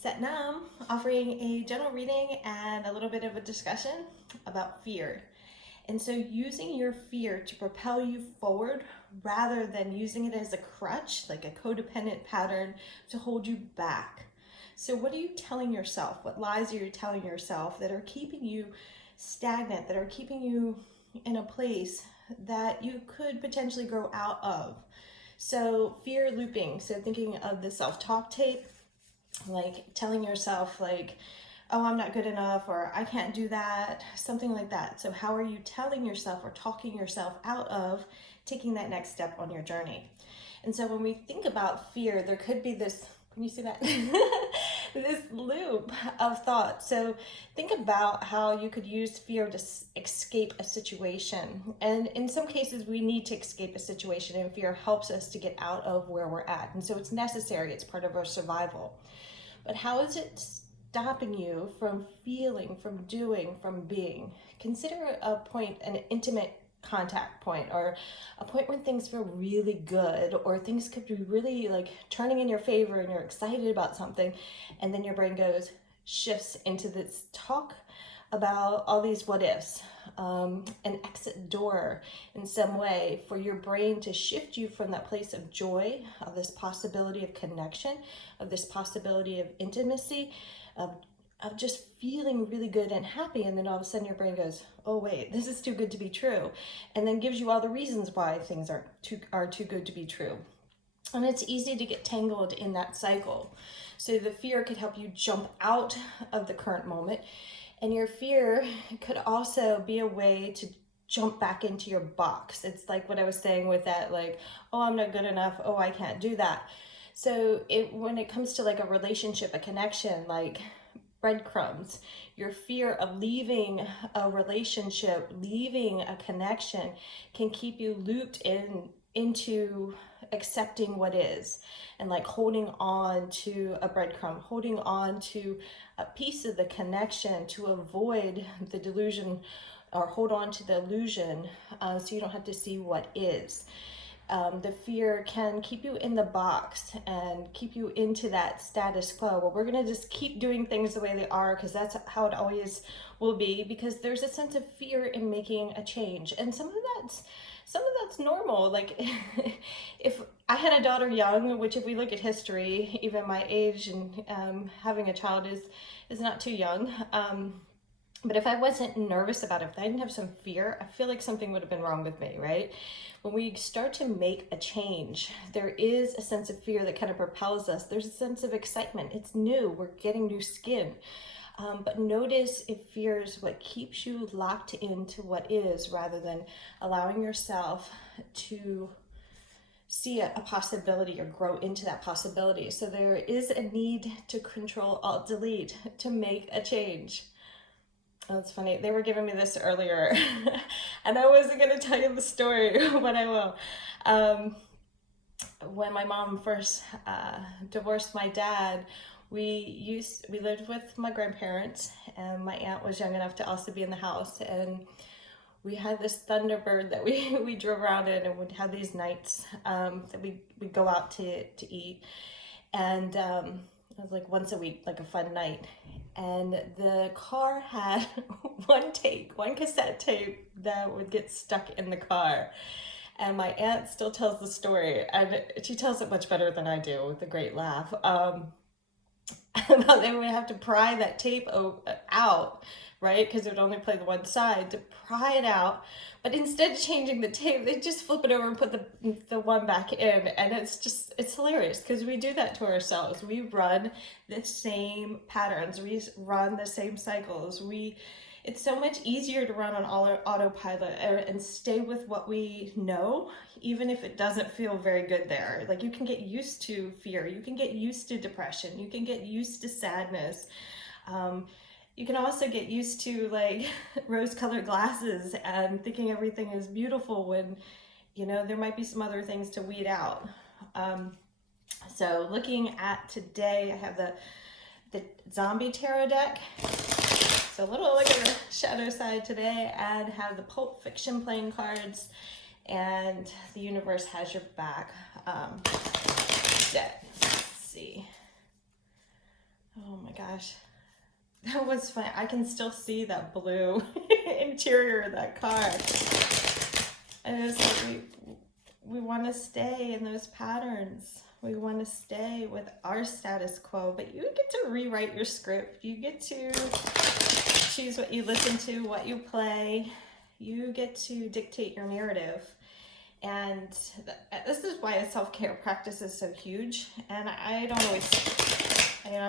Set now, offering a general reading and a little bit of a discussion about fear. And so using your fear to propel you forward rather than using it as a crutch, like a codependent pattern to hold you back. So what are you telling yourself? What lies are you telling yourself that are keeping you stagnant, that are keeping you in a place that you could potentially grow out of? So fear looping, so thinking of the self-talk tape, like telling yourself like, oh, I'm not good enough, or I can't do that, something like that. So how are you telling yourself or talking yourself out of taking that next step on your journey? And so when we think about fear, there could be this, can you see that? This loop of thought. So think about how you could use fear to escape a situation. And in some cases, we need to escape a situation, and fear helps us to get out of where we're at. And so it's necessary, it's part of our survival. But how is it stopping you from feeling, from doing, from being? Consider a point, an intimate contact point, or a point when things feel really good, or things could be really like turning in your favor and you're excited about something, and then your brain shifts into this talk about all these what ifs, an exit door in some way for your brain to shift you from that place of joy, of this possibility of connection, of this possibility of intimacy, of just feeling really good and happy. And then all of a sudden your brain goes, oh wait, this is too good to be true. And then gives you all the reasons why things are too good to be true. And it's easy to get tangled in that cycle. So the fear could help you jump out of the current moment. And your fear could also be a way to jump back into your box. It's like what I was saying with that, like, oh, I'm not good enough. Oh, I can't do that. So when it comes to like a relationship, a connection, like breadcrumbs, your fear of leaving a relationship, leaving a connection can keep you looped into accepting what is, and like holding on to a breadcrumb, holding on to a piece of the connection to avoid the delusion, or hold on to the illusion, so you don't have to see what is. The fear can keep you in the box and keep you into that status quo. Well, we're going to just keep doing things the way they are because that's how it always will be, because there's a sense of fear in making a change. And some of that's normal. Like if I had a daughter young, which if we look at history, even my age and having a child is not too young. But if I wasn't nervous about it, if I didn't have some fear, I feel like something would have been wrong with me, right? When we start to make a change, there is a sense of fear that kind of propels us. There's a sense of excitement. It's new. We're getting new skin. But notice if fear is what keeps you locked into what is, rather than allowing yourself to see a possibility or grow into that possibility. So there is a need to Control Alt Delete to make a change. That's funny. They were giving me this earlier, and I wasn't going to tell you the story, but I will. When my mom first divorced my dad, we lived with my grandparents, and my aunt was young enough to also be in the house, and we had this Thunderbird that we drove around in, and would have these nights that we'd go out to eat, and it was like once a week, like a fun night. And the car had one cassette tape that would get stuck in the car. And my aunt still tells the story, and she tells it much better than I do, with a great laugh. About they would have to pry that tape out, right? Because it would only play the one side, to pry it out. But instead of changing the tape, they just flip it over and put the one back in. And it's hilarious because we do that to ourselves. We run the same patterns. We run the same cycles. It's so much easier to run on autopilot and stay with what we know, even if it doesn't feel very good there. Like you can get used to fear. You can get used to depression. You can get used to sadness. You can also get used to like rose-colored glasses and thinking everything is beautiful when, there might be some other things to weed out. So looking at today, I have the Zombie Tarot deck. So a little look at the shadow side today, and have the Pulp Fiction playing cards, and the universe has your back deck. Let's see. Oh gosh, that was fun. I can still see that blue interior of that car. And it's like we want to stay in those patterns. We want to stay with our status quo, but you get to rewrite your script. You get to choose what you listen to, what you play. You get to dictate your narrative. And this is why a self-care practice is so huge. And I'm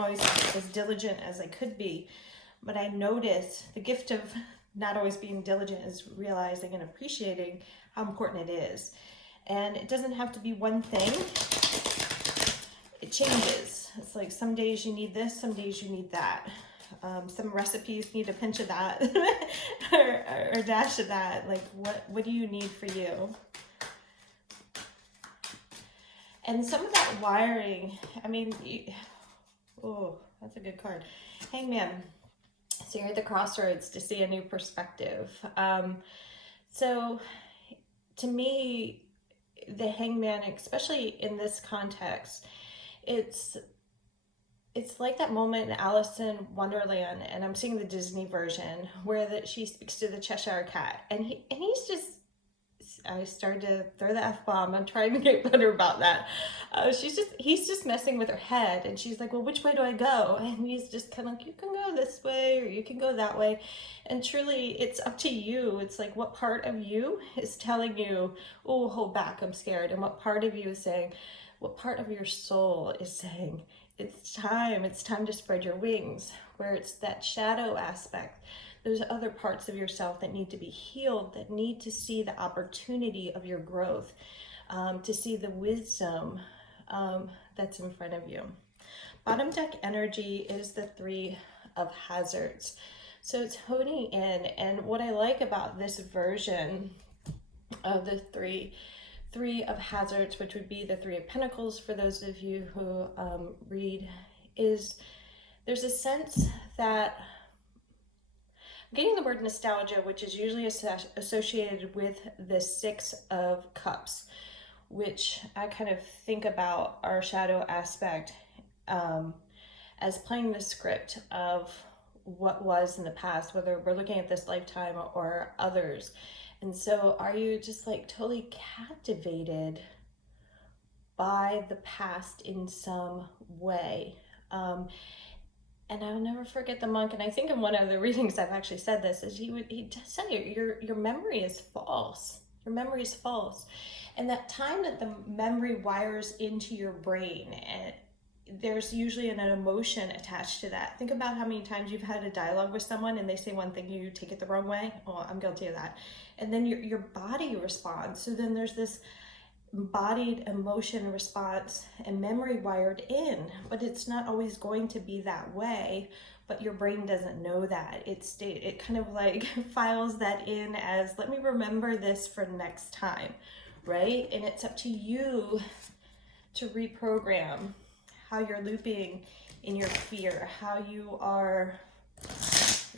always as diligent as I could be, but I notice the gift of not always being diligent is realizing and appreciating how important it is. And it doesn't have to be one thing. It changes. It's like some days you need this, some days you need that. Some recipes need a pinch of that or a dash of that. Like what do you need for you? And some of that wiring, I mean, oh, that's a good card. Hangman. So you're at the crossroads to see a new perspective. So to me, the Hangman, especially in this context, it's like that moment in Alice in Wonderland, and I'm seeing the Disney version where she speaks to the Cheshire Cat, and he's just, I started to throw the F-bomb. I'm trying to get better about that. He's just messing with her head, and she's like, well, which way do I go? And he's just kind of like, you can go this way or you can go that way. And truly, it's up to you. It's like, what part of you is telling you, oh, hold back, I'm scared. And what part of you is saying, what part of your soul is saying, it's time to spread your wings, where it's that shadow aspect. Those other parts of yourself that need to be healed, that need to see the opportunity of your growth, to see the wisdom that's in front of you. Bottom deck energy is the Three of Hazards. So it's honing in, and what I like about this version of the Three of Hazards, which would be the Three of Pentacles for those of you who read, is there's a sense that I'm getting the word nostalgia, which is usually associated with the Six of Cups, which I kind of think about our shadow aspect as playing the script of what was in the past, whether we're looking at this lifetime or others. And so are you just like totally captivated by the past in some way? And I'll never forget the monk, and I think in one of the readings I've actually said this, is he just said your memory is false. Your memory is false. And that time that the memory wires into your brain, and there's usually an emotion attached to that. Think about how many times you've had a dialogue with someone and they say one thing, you take it the wrong way. Oh, I'm guilty of that. And then your body responds. So then there's this embodied emotion response and memory wired in, but it's not always going to be that way. But your brain doesn't know that. It kind of like files that in as, let me remember this for next time, right? And it's up to you to reprogram how you're looping in your fear, how you are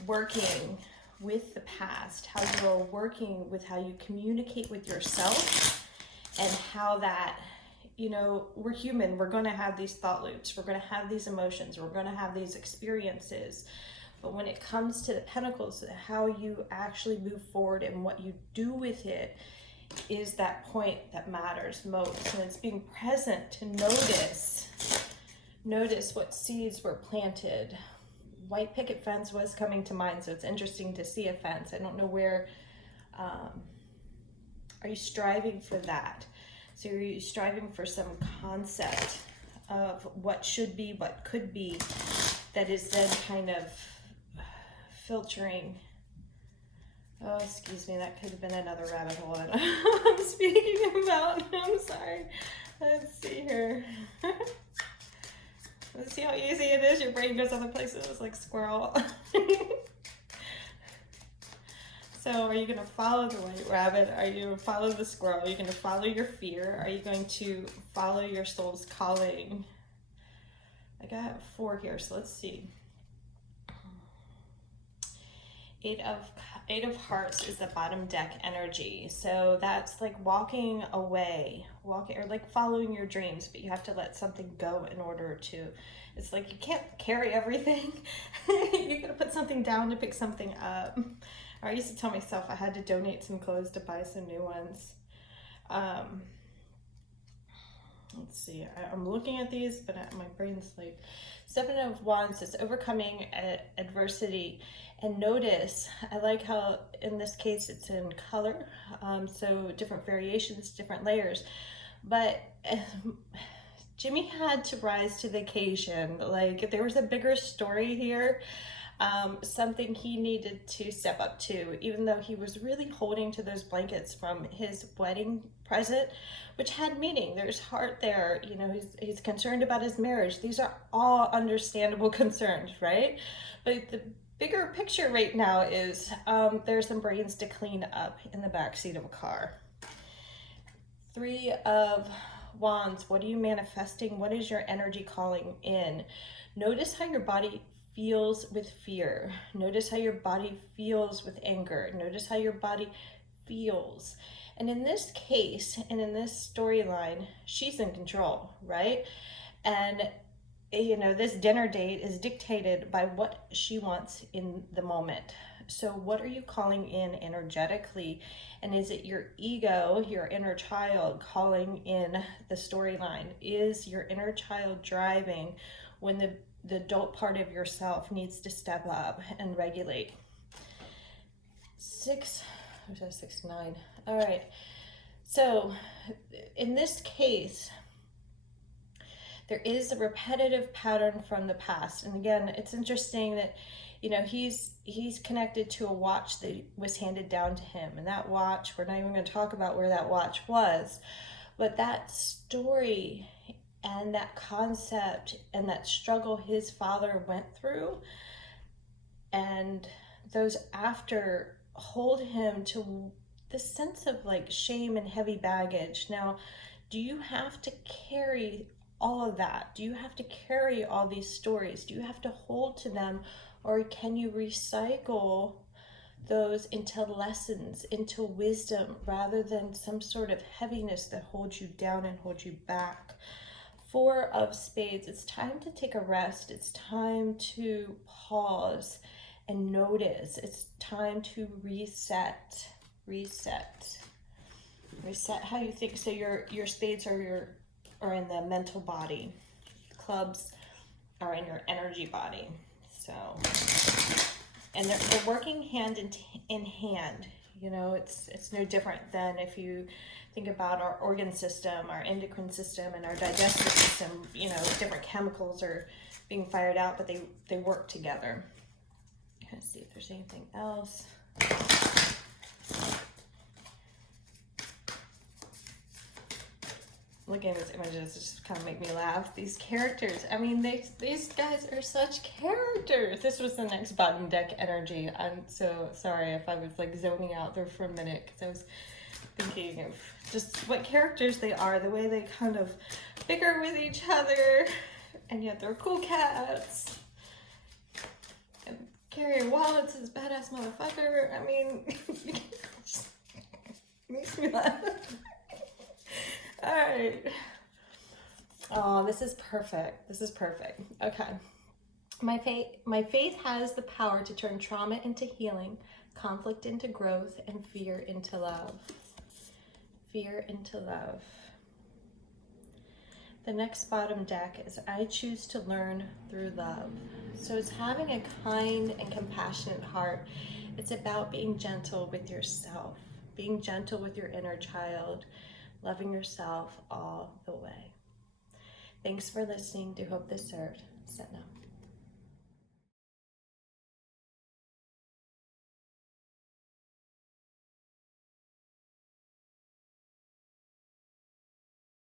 working with the past, how you are working with how you communicate with yourself, and how that, you know, we're human, we're going to have these thought loops, we're going to have these emotions, we're going to have these experiences. But when it comes to the Pentacles, how you actually move forward and what you do with it is that point that matters most. And it's being present to notice what seeds were planted. White picket fence was coming to mind, so it's interesting to see a fence. I don't know where, are you striving for that? So are you striving for some concept of what should be, what could be, that is then kind of filtering? Oh, excuse me, that could have been another rabbit hole that I'm speaking about. I'm sorry. Let's see here. Let's see how easy it is. Your brain goes other places like squirrel. So are you going to follow the white rabbit? Are you going to follow the squirrel? Are you going to follow your fear? Are you going to follow your soul's calling? I got 4 here, so let's see. Eight of Hearts is the bottom deck energy. So that's like walking away, or like following your dreams, but you have to let something go in order to, it's like you can't carry everything. You gotta put something down to pick something up. Or I used to tell myself I had to donate some clothes to buy some new ones. Let's see, I'm looking at these, but my brain's like, Seven of Wands is overcoming adversity. And notice, I like how in this case it's in color, so different variations, different layers. But Jimmy had to rise to the occasion. Like, there was a bigger story here, something he needed to step up to, even though he was really holding to those blankets from his wedding present, which had meaning. There's heart there. You know, he's concerned about his marriage. These are all understandable concerns, right? But the bigger picture right now is there's some brains to clean up in the backseat of a car. Three of Wands, what are you manifesting? What is your energy calling in? Notice how your body feels with fear. Notice how your body feels with anger. Notice how your body feels. And in this case, and in this storyline, she's in control, right? And you know, this dinner date is dictated by what she wants in the moment. So what are you calling in energetically? And is it your ego, your inner child calling in the storyline? Is your inner child driving when the adult part of yourself needs to step up and regulate? 9. All right. So in this case, there is a repetitive pattern from the past. And again, it's interesting that, you know, he's connected to a watch that was handed down to him. And that watch, we're not even going to talk about where that watch was, but that story and that concept and that struggle his father went through, and those after hold him to this sense of like shame and heavy baggage. Now, do you have to carry all of that? Do you have to carry all these stories? Do you have to hold to them? Or can you recycle those into lessons, into wisdom, rather than some sort of heaviness that holds you down and holds you back? 4 of Spades, it's time to take a rest. It's time to pause and notice. It's time to reset how you think. So your spades are in the mental body. Clubs are in your energy body. So, and they're working hand in hand. You know, it's no different than if you think about our organ system, our endocrine system, and our digestive system. You know, different chemicals are being fired out, but they work together. Let's see if there's anything else. Looking at these images just kind of make me laugh. These characters, I mean, these guys are such characters. This was the next bottom deck energy. I'm so sorry if I was like zoning out there for a minute, because I was thinking of just what characters they are, the way they kind of bicker with each other, and yet they're cool cats. And carrying wallets is badass motherfucker. I mean, just makes me laugh. All right. Oh, this is perfect. This is perfect. Okay. My faith has the power to turn trauma into healing, conflict into growth, and fear into love. Fear into love. The next bottom deck is I choose to learn through love. So it's having a kind and compassionate heart. It's about being gentle with yourself, being gentle with your inner child, loving yourself all the way. Thanks for listening. Do hope this served. Setna.